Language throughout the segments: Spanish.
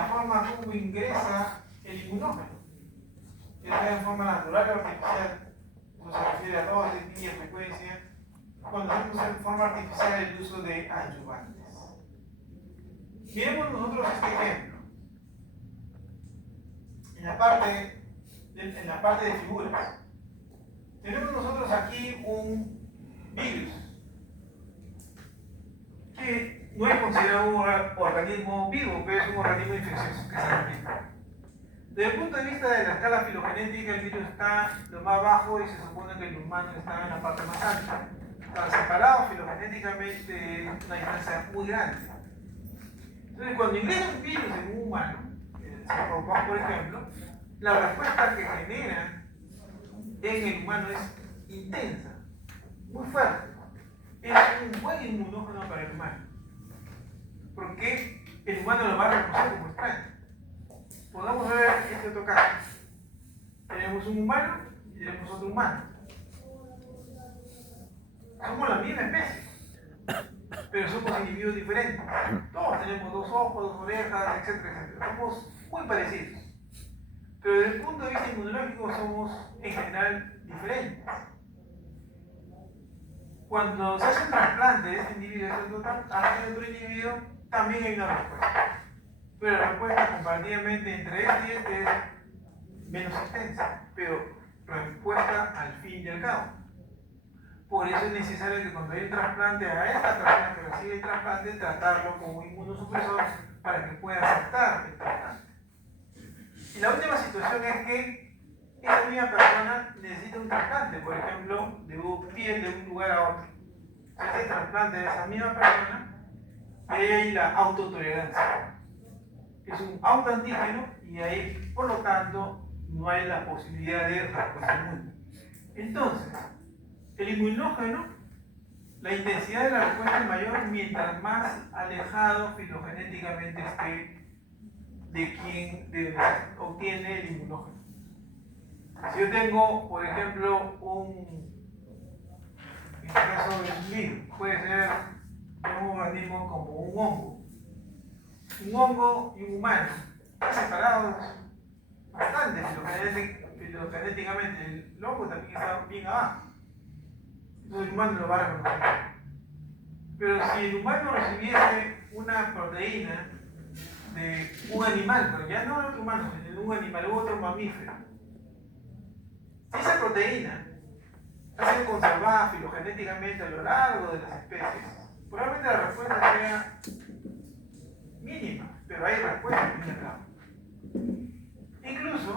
la forma como ingresa el inmunógeno, ya sea en forma natural o artificial. Eso se refiere a dosis, y frecuencia, cuando hacemos en forma artificial el uso de adyuvantes. Miremos nosotros este ejemplo. En la parte de figuras, tenemos nosotros aquí un virus que no es considerado un organismo vivo, pero es un organismo infeccioso que se replica. Desde el punto de vista de la escala filogenética, el virus está lo más bajo y se supone que el humano está en la parte más alta. Están separados filogenéticamente una distancia muy grande. Entonces, cuando ingresa un virus en un humano, el SARS-CoV, por ejemplo, la respuesta que genera en el humano es intensa, muy fuerte. Es un buen inmunógeno para el humano, porque el humano lo va a reconocer como extraño. Podemos ver este otro caso. Tenemos un humano y tenemos otro humano. Somos la misma especie, pero somos individuos diferentes. Todos tenemos dos ojos, dos orejas, etcétera, etcétera. Somos muy parecidos. Pero desde el punto de vista inmunológico somos en general diferentes. Cuando se hace un trasplante de este individuo a otro individuo, también hay una respuesta. Pero la respuesta comparativamente entre este y este es menos extensa, pero respuesta al fin y al cabo. Por eso es necesario que cuando hay un trasplante a esta persona que recibe el trasplante, tratarlo con un inmunosupresor para que pueda aceptar el trasplante. Y la última situación es que esa misma persona necesita un trasplante, por ejemplo, de piel de un lugar a otro. Se hace el trasplante de esa misma persona y ahí hay la autotolerancia. Es un autoantígeno y ahí, por lo tanto, no hay la posibilidad de respuesta inmune. Entonces, el inmunógeno, la intensidad de la respuesta es mayor mientras más alejado filogenéticamente esté de quien obtiene el inmunógeno. Si yo tengo, por ejemplo, en este caso el virus, puede ser un organismo como un hongo. Un hongo y un humano, están separados bastante filogenéticamente. El hongo también está bien abajo. Entonces el humano lo va a reconocer. Pero si el humano recibiese una proteína de un animal, pero ya no de otro humano, sino de un animal u otro mamífero, si esa proteína ha sido conservada filogenéticamente a lo largo de las especies, probablemente la respuesta sea mínima, pero hay respuesta al fin y al cabo. Incluso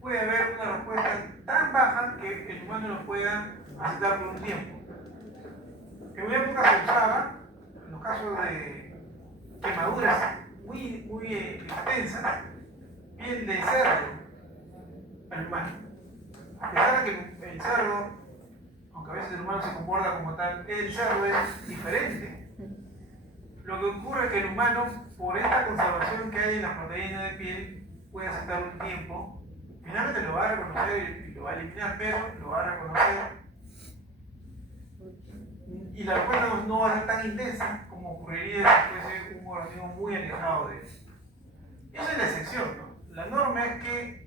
puede haber una respuesta tan baja que el humano no pueda aceptar por un tiempo. En una época se usaba, en los casos de quemaduras muy extensas, piel de cerdo al humano. A pesar de que el cerdo, aunque a veces el humano se comporta como tal, el cerdo es diferente. Lo que ocurre es que el humano, por esta conservación que hay en las proteínas de piel, puede aceptar un tiempo. Finalmente lo va a reconocer y lo va a eliminar, pero lo va a reconocer. Y la respuesta no va a ser tan intensa como ocurriría si fuese un organismo muy alejado de eso. Esa es la excepción, ¿no? La norma es que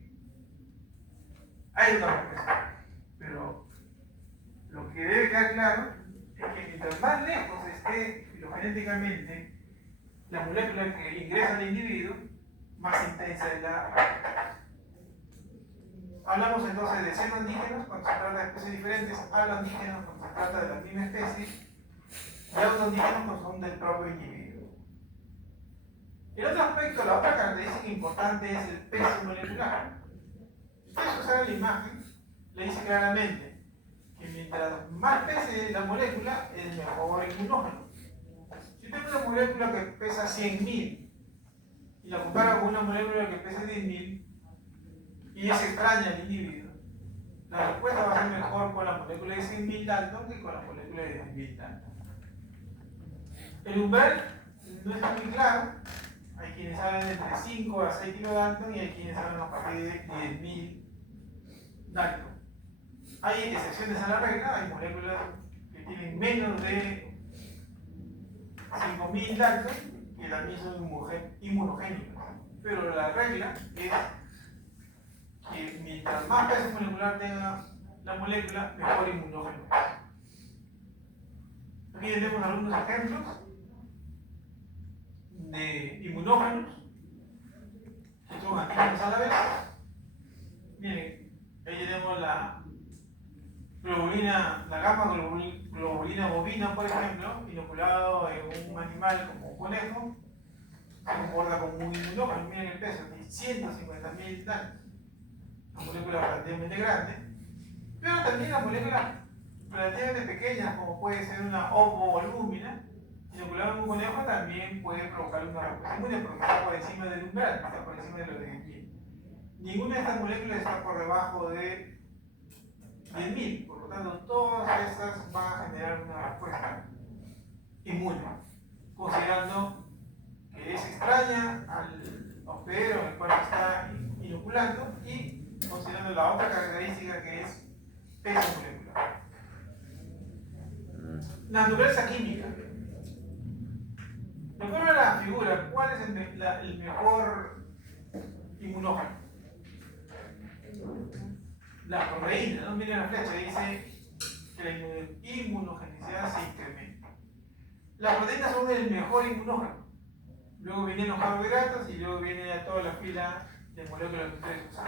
hay una respuesta, pero lo que debe quedar claro es que mientras más lejos esté filogenéticamente la molécula que ingresa al individuo, más intensa es la respuesta. Hablamos entonces de xenoantígenos cuando se trata de especies diferentes, haloantígenos cuando se trata de la misma especie, y autoantígenos cuando son del propio individuo. El otro aspecto, la otra característica importante es el peso molecular. Si ustedes observan la imagen, le dice claramente que mientras más pese la molécula, es mejor inmunógeno. Si tengo una molécula que pesa 100.000 y la comparo con una molécula que pesa 10.000 y es extraña al individuo, la respuesta va a ser mejor con la molécula de 100.000 Dalton que con la molécula de 10.000 Dalton. El umbral no está muy claro. Hay quienes hablan de entre 5 a 6 kilodalton y hay quienes hablan a partir de 10.000 Dalton. Hay excepciones a la regla, hay moléculas que tienen menos de 5.000 Dalton que también son inmunogénicos. Pero la regla es que mientras más peso molecular tenga la molécula, mejor inmunógeno. Aquí tenemos algunos ejemplos de inmunógenos que son antígenos a la vez. Miren, ahí tenemos la globulina, la gamma globulina bovina, por ejemplo, inoculado en un animal como un conejo, se comporta como un inmunógeno. Miren el peso, de 150.000 danos. Una molécula relativamente grande, pero también la molécula relativamente pequeñas, como puede ser una ovovolúmina, inoculada en un conejo también puede provocar una respuesta inmune porque está por encima del umbral, está por encima de lo de 10.000. Ninguna de estas moléculas está por debajo de 10.000, por lo tanto todas estas van a generar una respuesta inmune, considerando que es extraña al hospedero en el cual está inoculando y considerando la otra característica que es peso molecular. La naturaleza química. De acuerdo a la figura, ¿cuál es el mejor inmunógeno? La proteína, ¿no? Miren la flecha, dice que la inmunogenicidad se incrementa. Las proteínas son el mejor inmunógeno. Luego vienen los carbohidratos y luego viene toda la fila de moléculas que ustedes usan.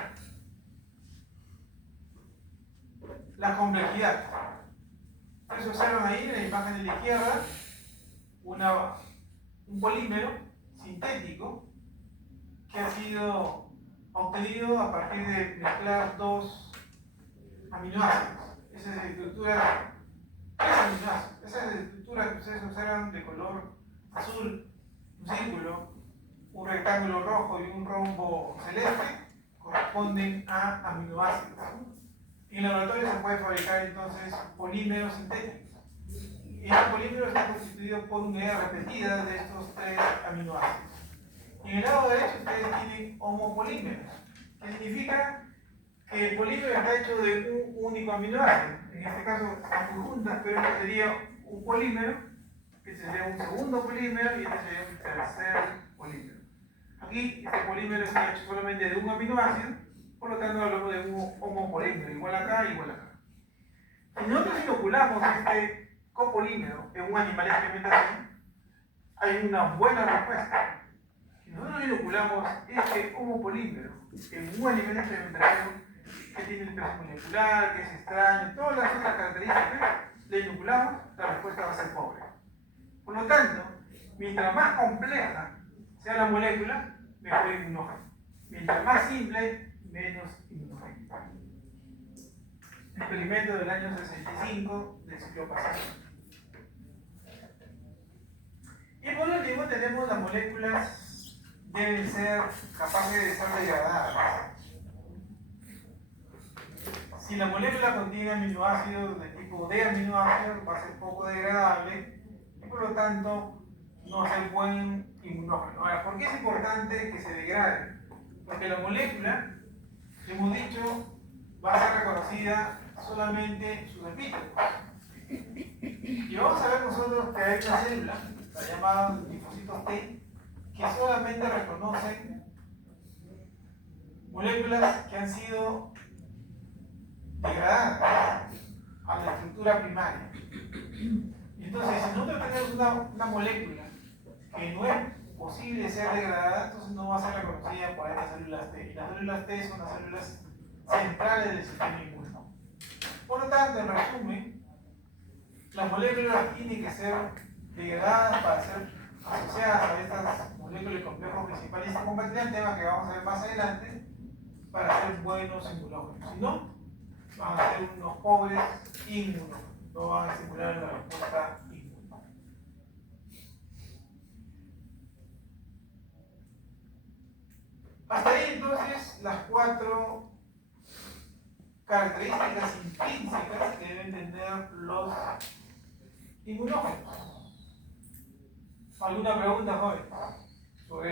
La complejidad. Ustedes observan ahí en la imagen de la izquierda un polímero sintético que ha sido obtenido a partir de mezclar dos aminoácidos. Esa es la estructura, esa es la estructura que ustedes observan de color azul, un círculo, un rectángulo rojo y un rombo celeste, corresponden a aminoácidos. En el laboratorio se puede fabricar entonces polímeros sintéticos. Y este polímero está constituido por unidades repetidas de estos tres aminoácidos. En el lado derecho ustedes tienen homopolímeros, que significa que el polímero está hecho de un único aminoácido. En este caso están muy juntas, pero este sería un polímero, este sería un segundo polímero y este sería un tercer polímero. Aquí este polímero está hecho solamente de un aminoácido, por lo tanto hablamos de un homopolímero, igual acá, igual acá. Si nosotros inoculamos este copolímero en un animal de experimentación, hay una buena respuesta. Si nosotros inoculamos este homopolímero en un animal de experimentación que tiene el peso molecular, que es extraño, todas las otras características, le inoculamos, la respuesta va a ser pobre. Por lo tanto, mientras más compleja sea la molécula, mejor inmunógeno. Mientras más simple, menos inmunogénico. Experimento del año 65 del siglo pasado. Y por último tenemos las moléculas deben ser capaces de ser degradadas. Si la molécula contiene aminoácidos de tipo D aminoácidos, va a ser poco degradable y por lo tanto no va a ser buen inmunógeno. Ahora, ¿por qué es importante que se degrade? Porque la molécula, hemos dicho, va a ser reconocida solamente sus epítopos. Y vamos a ver nosotros que hay una célula, la llamada linfocitos T, que solamente reconocen moléculas que han sido degradadas a la estructura primaria. Y entonces, si nosotros tenemos una molécula que no es posible ser degradada, entonces no va a ser reconocida por estas células T. Y las células T son las células centrales del sistema inmune. Por lo tanto, en resumen, las moléculas tienen que ser degradadas para ser asociadas a estas moléculas y complejos principales y compatibles, tema que vamos a ver más adelante, para ser buenos inmunógenos. Si no, van a ser unos pobres inmunógenos, no van a simular la respuesta inmune. Hasta ahí entonces las cuatro características intrínsecas que deben tener los inmunógenos. ¿Alguna pregunta, joven, sobre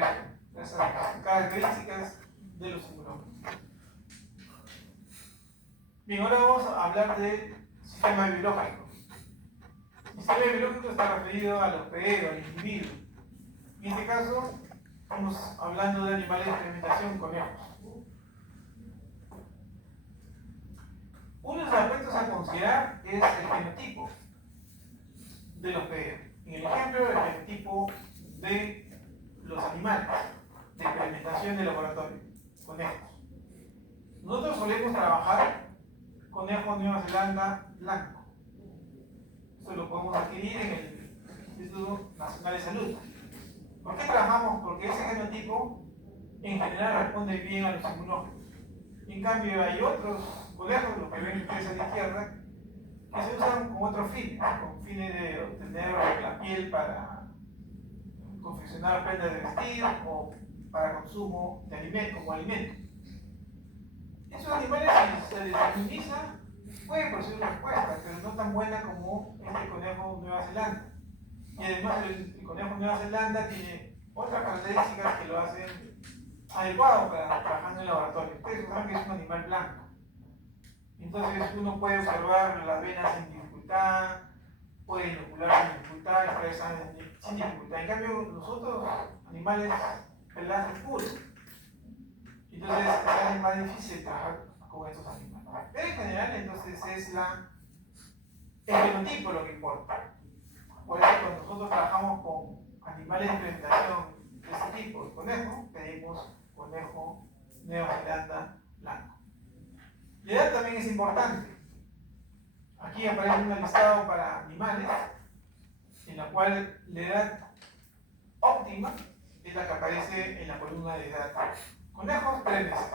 esas características de los inmunógenos? Bien, ahora vamos a hablar del sistema biológico. El sistema biológico está referido al hospedero, al individuo. En este caso, estamos hablando de animales de experimentación, conejos. Uno de los aspectos a considerar es el genotipo de los PER. En el ejemplo, el genotipo de los animales de experimentación de laboratorio, conejos. Nosotros solemos trabajar conejo Nueva Zelanda blanco. Esto lo podemos adquirir en el Instituto Nacional de Salud. ¿Por qué trabajamos? Porque ese genotipo en general responde bien a los inmunógenos. En cambio, hay otros conejos, los que ven ustedes a la izquierda, que se usan con otros fines, con fines de obtener la piel para confeccionar prendas de vestir o para consumo de alimentos, como alimento. Esos animales, si se les inmuniza, pueden producir una respuesta, pero no tan buena como este conejo Nueva Zelanda. Y además el conejo Nueva Zelanda tiene otras características que lo hacen adecuado para trabajar en el laboratorio. Ustedes saben que es un animal blanco. Entonces uno puede observar las venas sin dificultad, puede inocular sin dificultad, extraer sangre sin dificultad. En cambio, los otros animales pelajes puros. Entonces es más difícil trabajar con estos animales. Pero en general, entonces es el genotipo lo que importa. Por eso cuando nosotros trabajamos con animales de experimentación de este tipo, de conejo, pedimos conejo Nueva Zelanda blanco. La edad también es importante. Aquí aparece un listado para animales, en la cual la edad óptima es la que aparece en la columna de edad. Conejos, 3 meses.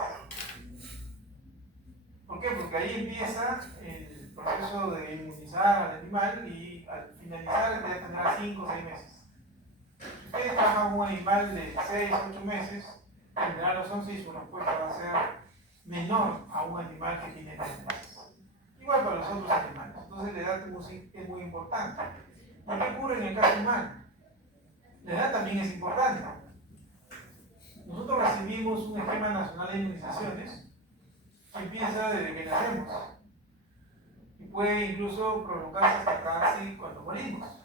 ¿Por qué? Porque ahí empieza el proceso de inmunizar al animal y al finalizar debe tener 5 o 6 meses. Si ustedes trabajan un animal de 6 o 8 meses, tendrán los 11 y su respuesta va a ser menor a un animal que tiene 3 meses. Igual para los otros animales. Entonces la edad es muy importante. ¿Y qué ocurre en el caso humano? La edad también es importante. Nosotros recibimos un esquema nacional de inmunizaciones que empieza desde que nacemos y puede incluso prolongarse hasta casi cuando morimos.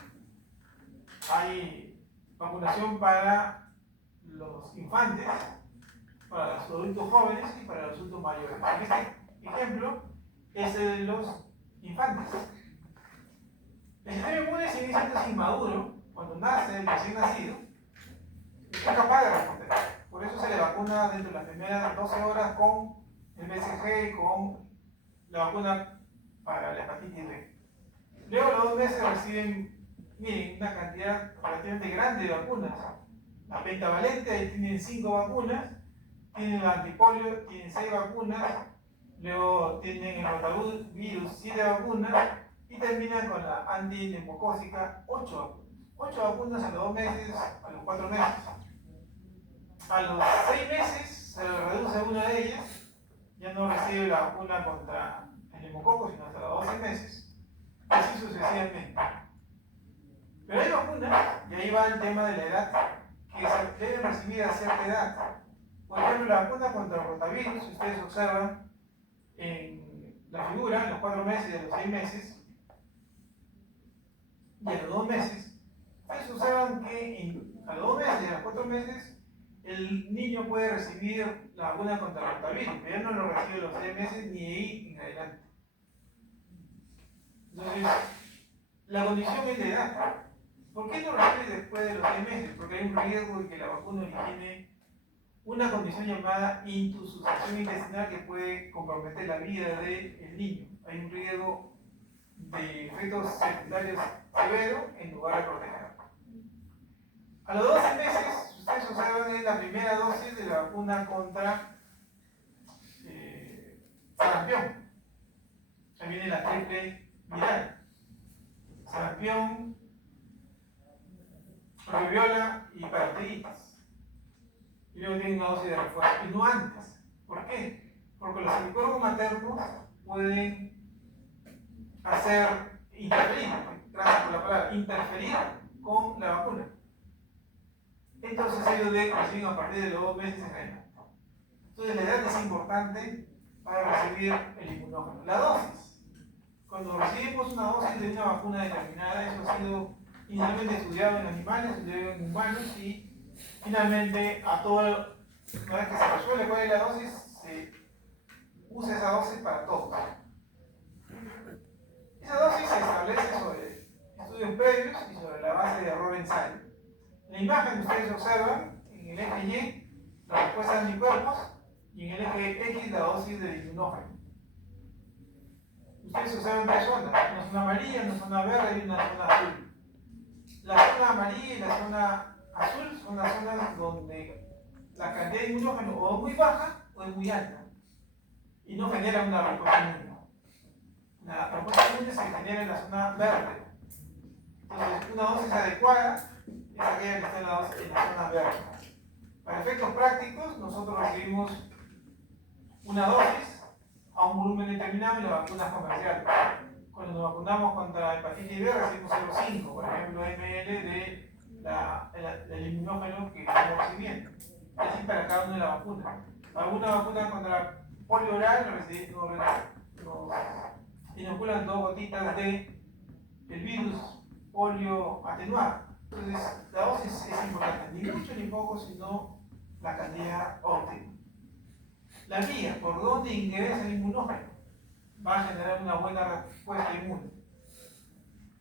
Hay vacunación para los infantes, para los adultos jóvenes y para los adultos mayores. En este ejemplo es el de los infantes. El sistema inmune, si bien es inmaduro, cuando nace el recién nacido, es capaz de responder. Por eso se le vacuna dentro de las primeras 12 horas con el BCG y con la vacuna para la hepatitis B. Luego, a los 2 meses reciben, miren, una cantidad relativamente grande de vacunas. La pentavalente, ahí tienen 5 vacunas, tienen el antipolio, tienen 6 vacunas, luego tienen el rotavirus, 7 vacunas, y terminan con la antineumocócica, 8 vacunas. 8 vacunas a los 2 meses, a los 4 meses. A los 6 meses se reduce una de ellas, ya no recibe la vacuna contra el neumococo, sino hasta los 12 meses, y así sucesivamente. Pero hay vacunas, y ahí va el tema de la edad, que se deben recibir a cierta edad. Por ejemplo, la vacuna contra el rotavirus, si ustedes observan en la figura, en los 4 meses y a los 6 meses, y a los 2 meses, ustedes observan que a los 2 meses y a los 4 meses, el niño puede recibir la vacuna contra el rotavirus, pero ya no lo recibe a los 6 meses ni ahí en adelante. Entonces, la condición es de edad. ¿Por qué no recibe después de los 6 meses? Porque hay un riesgo de que la vacuna origine una condición llamada intusustación intestinal que puede comprometer la vida del niño. Hay un riesgo de efectos secundarios severos en lugar de protegerlo. A los 12 meses, ustedes observan, es la primera dosis de la vacuna contra sarampión. Ahí viene la triple viral. Sarampión, rubiola y parotiditis. Y luego tienen una dosis de refuerzo. Y no antes. ¿Por qué? Porque los anticuerpos maternos pueden interferir, gracias por la palabra, interferir con la vacuna. Entonces ellos reciben a partir de los 2 meses en adelante. Entonces la edad es importante para recibir el inmunógeno. La dosis. Cuando recibimos una dosis de una vacuna determinada, eso ha sido inicialmente estudiado en animales, estudiado en humanos y Finalmente, una vez que se resuelve cuál es la dosis, se usa esa dosis para todos. Esa dosis se establece sobre estudios previos y sobre la base de error-ensayo. En la imagen ustedes observan, en el eje Y, la respuesta de anticuerpos y en el eje X la dosis del inmunógeno. Ustedes observan tres zonas, una zona amarilla, una zona verde y una zona azul. La zona amarilla y la zona azul son las zonas donde la cantidad de inmunógeno o es muy baja o es muy alta y no genera una respuesta inmune. La respuesta inmune se genera en la zona verde. Entonces, una dosis adecuada es aquella que está en la zona verde. Para efectos prácticos, nosotros recibimos una dosis a un volumen determinado en la vacuna comercial. Cuando nos vacunamos contra hepatitis B recibimos 0,5, por ejemplo, ml del inmunógeno que estamos recibiendo. Así para cada una de las vacunas. Alguna vacuna contra polio oral nos inoculan 2 gotitas del virus polio atenuado. Entonces, la dosis es importante, ni mucho ni poco, sino la cantidad óptima. La vía por donde ingresa el inmunógeno va a generar una buena respuesta inmune.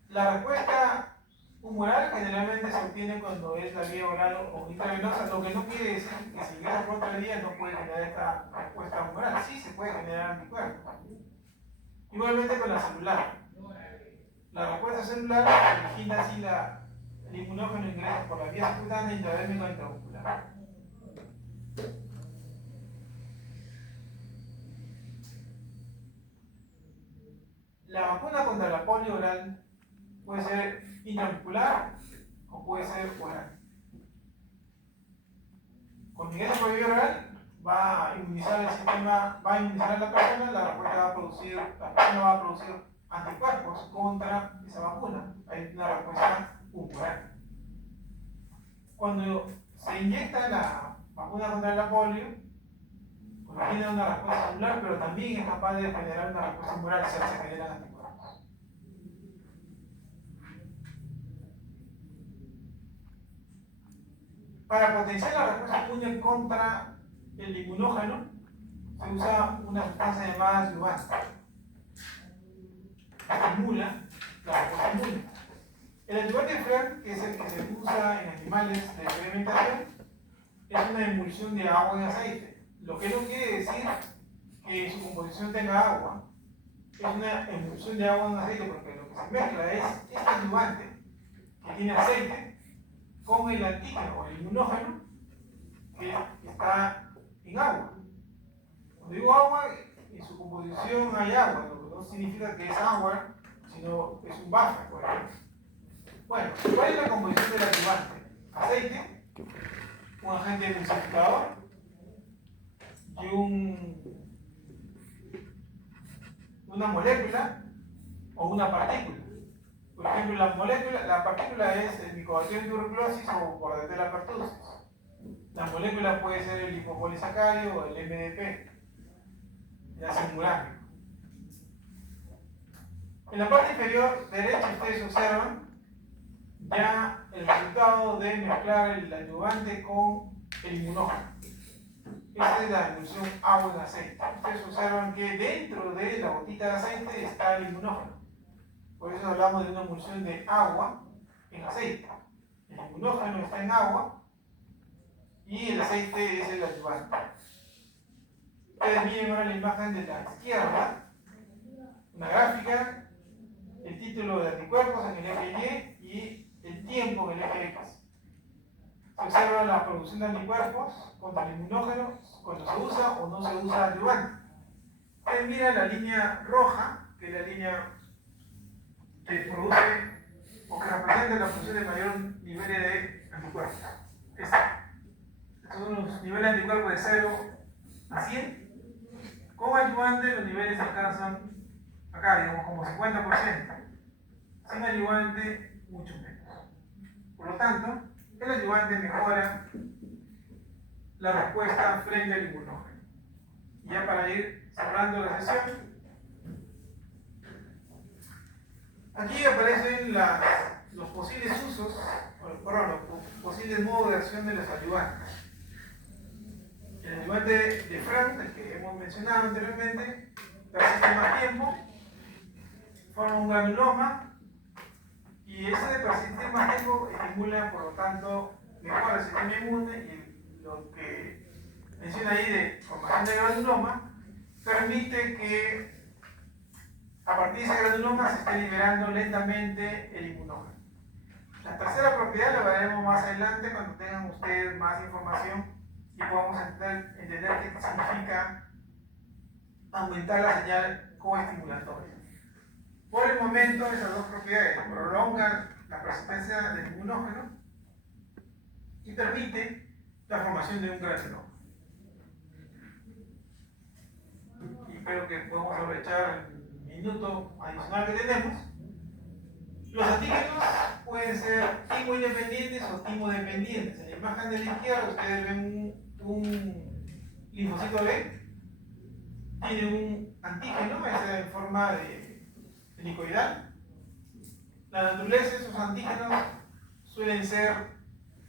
La respuesta humoral generalmente se obtiene cuando es la vía oral o intravenosa, lo que no quiere decir que si ingresa por otra vía no puede generar esta respuesta humoral. Sí se puede generar anticuerpos. Igualmente con la celular. La respuesta celular origina así el inmunógeno ingresa por la vía subcutánea, intradérmica o intramuscular. La vacuna contra la polio oral puede ser intramuscular o puede ser oral. Cuando ingresa por vía oral va a inmunizar el sistema, va a inmunizar a la persona, la persona va a producir anticuerpos contra esa vacuna. Hay una respuesta humoral. Cuando se inyecta la vacuna contra la polio, origina una respuesta celular, pero también es capaz de generar una respuesta humoral, o sea, se generan anticuerpos. Para potenciar la respuesta inmune contra el inmunógeno, se usa una sustancia llamada adyuvante. Estimula la respuesta inmune. El adyuvante FLAR, que es el que se usa en animales de experimentación, es una emulsión de agua en aceite. Lo que no quiere decir que su composición tenga agua. Es una emulsión de agua en aceite porque lo que se mezcla es este adyuvante que tiene aceite con el antígeno o el inmunógeno que está en agua. Cuando digo agua, en su composición hay agua, lo que no significa que es agua, sino que es un buffer, por ejemplo. Bueno, ¿cuál es la composición del adyuvante? Aceite, un agente emulsificador y una molécula o una partícula. Por ejemplo, la partícula es el Mycobacterium tuberculosis o Bordetella pertussis. La molécula puede ser el lipopolisacárido o el MDP, el ácido murámico. En la parte inferior derecha ustedes observan ya el resultado de mezclar el adyuvante con el inmunógeno. Esta es la emulsión agua en aceite. Ustedes observan que dentro de la gotita de aceite está el inmunógeno. Por eso hablamos de una emulsión de agua en aceite. El inmunógeno está en agua y el aceite es el adyuvante. Ustedes miren ahora la imagen de la izquierda, una gráfica, el título de anticuerpos en el eje Y y el tiempo en el eje X. Se observa la producción de anticuerpos contra el inmunógeno cuando se usa o no se usa adyuvante. Ustedes miran la línea roja, que es la línea que produce o que representa la función de mayor nivel de anticuerpos. Estos son los niveles de anticuerpos de 0 a 100. Con adyuvante los niveles alcanzan acá, digamos, como 50%. Sin adyuvante, mucho menos. Por lo tanto, el adyuvante mejora la respuesta frente al inmunógeno. Y ya para ir cerrando la sesión, aquí aparecen los posibles usos, los posibles modos de acción de los ayudantes. El ayudante de Frank, el que hemos mencionado anteriormente, persiste más tiempo, forma un granuloma y ese de persistir más tiempo estimula, por lo tanto, mejora el sistema inmune y lo que menciona ahí de formación de granuloma permite que a partir de ese granuloma se esté liberando lentamente el inmunógeno. La tercera propiedad la veremos más adelante cuando tengan ustedes más información y podamos entender qué significa aumentar la señal coestimulatoria. Por el momento, esas dos propiedades prolongan la persistencia del inmunógeno y permite la formación de un granuloma. Y creo que podemos aprovechar el minuto adicional que tenemos. Los antígenos pueden ser timo-independientes o timo-dependientes. En la imagen de la izquierda ustedes ven un linfocito B, tiene un antígeno, es en forma de helicoidal. La naturaleza de esos antígenos suelen ser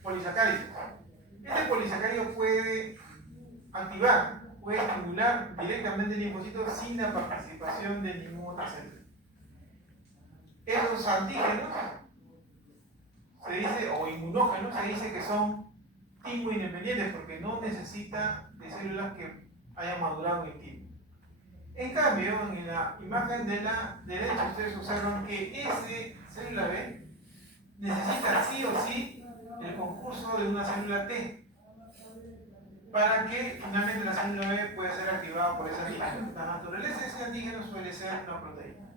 polisacáridos. Este polisacárido puede activar, puede estimular directamente el linfocito sin la participación de ninguna otra célula. Esos antígenos se dice, o inmunógenos, se dice que son timo-independientes porque no necesita de células que hayan madurado en timo. En cambio, en la imagen de la derecha ustedes observan que esa célula B necesita sí o sí el concurso de una célula T para que finalmente la célula B pueda ser activada por ese antígeno. La naturaleza de ese antígeno suele ser la proteína.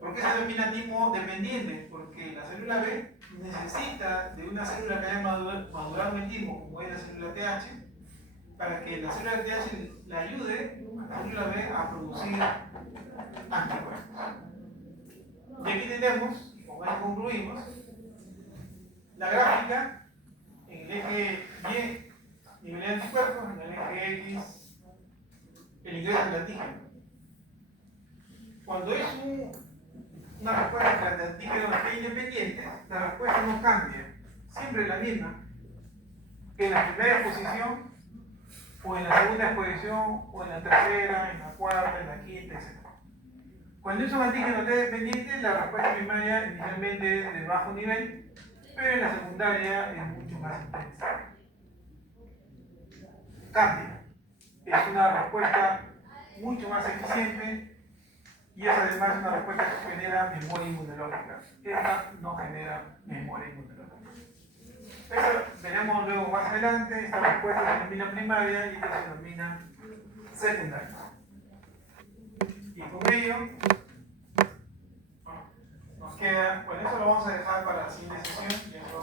¿Por qué se denomina timo dependiente? Porque la célula B necesita de una célula que haya madurado en timo, como es la célula TH, para que la célula TH le ayude a la célula B a producir anticuerpos. Y aquí tenemos, y con esto concluimos, la gráfica en el eje Y, nivel de anticuerpos, en el eje X, el ingreso del antígeno. Cuando es una respuesta de antígenos independientes, la respuesta no cambia, siempre es la misma que en la primera exposición, o en la segunda exposición, o en la tercera, en la cuarta, en la quinta, etc. Cuando es un antígeno T dependiente, la respuesta primaria inicialmente es de bajo nivel, pero en la secundaria es mucho más intensa. Cambia. Es una respuesta mucho más eficiente y es además una respuesta que genera memoria inmunológica. Esta no genera memoria inmunológica. Eso veremos luego más adelante. Esta respuesta se denomina primaria y esta se denomina secundaria. Y con ello nos queda, bueno, eso lo vamos a dejar para la siguiente sesión.